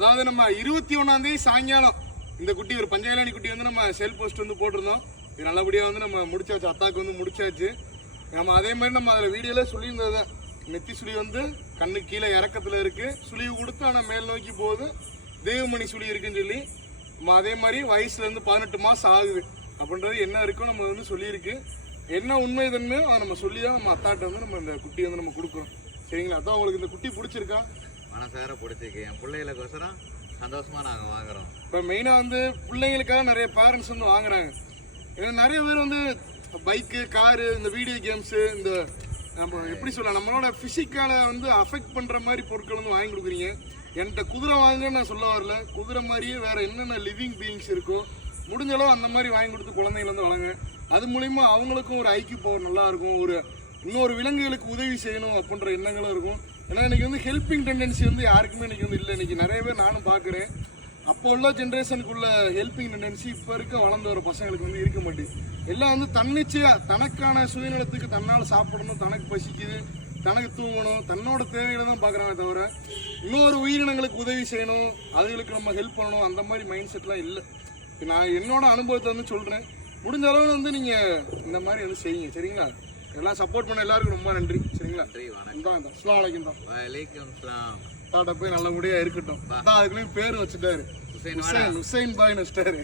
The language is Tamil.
அதாவது நம்ம 21ஆம் தேதி சாயங்காலம் இந்த குட்டி ஒரு பஞ்சாயலாணி குட்டி வந்து நம்ம சேல் போஸ்ட் வந்து போட்டிருந்தோம். இது நல்லபடியாக வந்து நம்ம முடிச்சாச்சு, அத்தாக்கு வந்து முடிச்சாச்சு. நம்ம அதே மாதிரி நம்ம அதில் வீடியோல சொல்லியிருந்தது தான், நெத்தி சுழி வந்து கண்ணு கீழே இறக்கத்தில் இருக்கு, சுழிவு கொடுத்து ஆனால் மேல் நோக்கி போகுது, தெய்வமணி சுழி இருக்குன்னு சொல்லி நம்ம அதே மாதிரி வயசுலேருந்து 18 மாதம் ஆகுது அப்படின்றது என்ன இருக்கும் நம்ம வந்து சொல்லியிருக்கு. என்ன உண்மை இதுன்னு அதை நம்ம சொல்லி தான் நம்ம அத்தாட்ட வந்து நம்ம இந்த குட்டி வந்து நம்ம கொடுக்குறோம். சரிங்களா? அதான் உங்களுக்கு இந்த குட்டி பிடிச்சிருக்கா? மனசார பிடிச்சிருக்கு. என் பிள்ளைகளுக்கோசரம் சந்தோஷமா நாங்கள் வாங்குறோம். இப்போ மெயினாக வந்து பிள்ளைங்களுக்காக நிறைய பேரண்ட்ஸ் வந்து வாங்குறாங்க. ஏன்னா நிறைய பேர் வந்து பைக்கு, காரு, இந்த வீடியோ கேம்ஸு, இந்த நம்ம எப்படி சொல்லலாம், நம்மளோட ஃபிசிக்கலை வந்து அஃபெக்ட் பண்ணுற மாதிரி பொருட்கள் வந்து வாங்கி கொடுக்குறீங்க. என்கிட்ட குதிரை வாங்குன்னு நான் சொல்ல வரல, குதிரை மாதிரியே வேற என்னென்ன லிவிங் பீயிங்ஸ் இருக்கோ முடிஞ்ச அளவு அந்த மாதிரி வாங்கி கொடுத்து குழந்தைகள் வந்து வளங்க. அது மூலிமா அவங்களுக்கும் ஒரு ஐக்கிய பவர் நல்லா இருக்கும், ஒரு இன்னொரு விலங்குகளுக்கு உதவி செய்யணும் அப்படின்ற எண்ணங்களும் இருக்கும். ஏன்னா இன்னைக்கு வந்து ஹெல்பிங் டெண்டன்சி வந்து யாருக்குமே இன்னைக்கு வந்து இல்லை. இன்னைக்கு நிறைய பேர் நானும் பார்க்குறேன், அப்போ உள்ள ஜென்ரேஷனுக்குள்ள ஹெல்பிங் டெண்டன்சி இப்போ இருக்க வளர்ந்து வர பசங்களுக்கு வந்து இருக்க மாட்டேங்குது. எல்லாம் வந்து தன்னிச்சையாக தனக்கான சுயநலத்துக்கு தன்னால் சாப்பிடணும், தனக்கு பசிக்குது, தனக்கு தூங்கணும், தன்னோட தேவைகளை தான் பார்க்குறாங்க தவிர இன்னொரு உயிரினங்களுக்கு உதவி செய்யணும், அதுகளுக்கு நம்ம ஹெல்ப் பண்ணணும், அந்த மாதிரி மைண்ட் செட்லாம் இல்லை. நான் என்னோட அனுபவத்தை வந்து சொல்கிறேன். முடிஞ்ச அளவு வந்து நீங்கள் இந்த மாதிரி வந்து செய்யுங்க. சரிங்களா? எல்லாம் சப்போர்ட் பண்ண எல்லாருக்கும் ரொம்ப நன்றி. சரிங்களா? அஸ்ஸலாமு அலைக்கும் தான். வலைக்கும் சலாம். தாட்ட போய் நல்லபடியாக இருக்கட்டும். தான் அதுக்குள்ளேயும் பேர் வச்சுட்டாரு, ஹுசைன் பாய்னு வச்சுட்டாரு.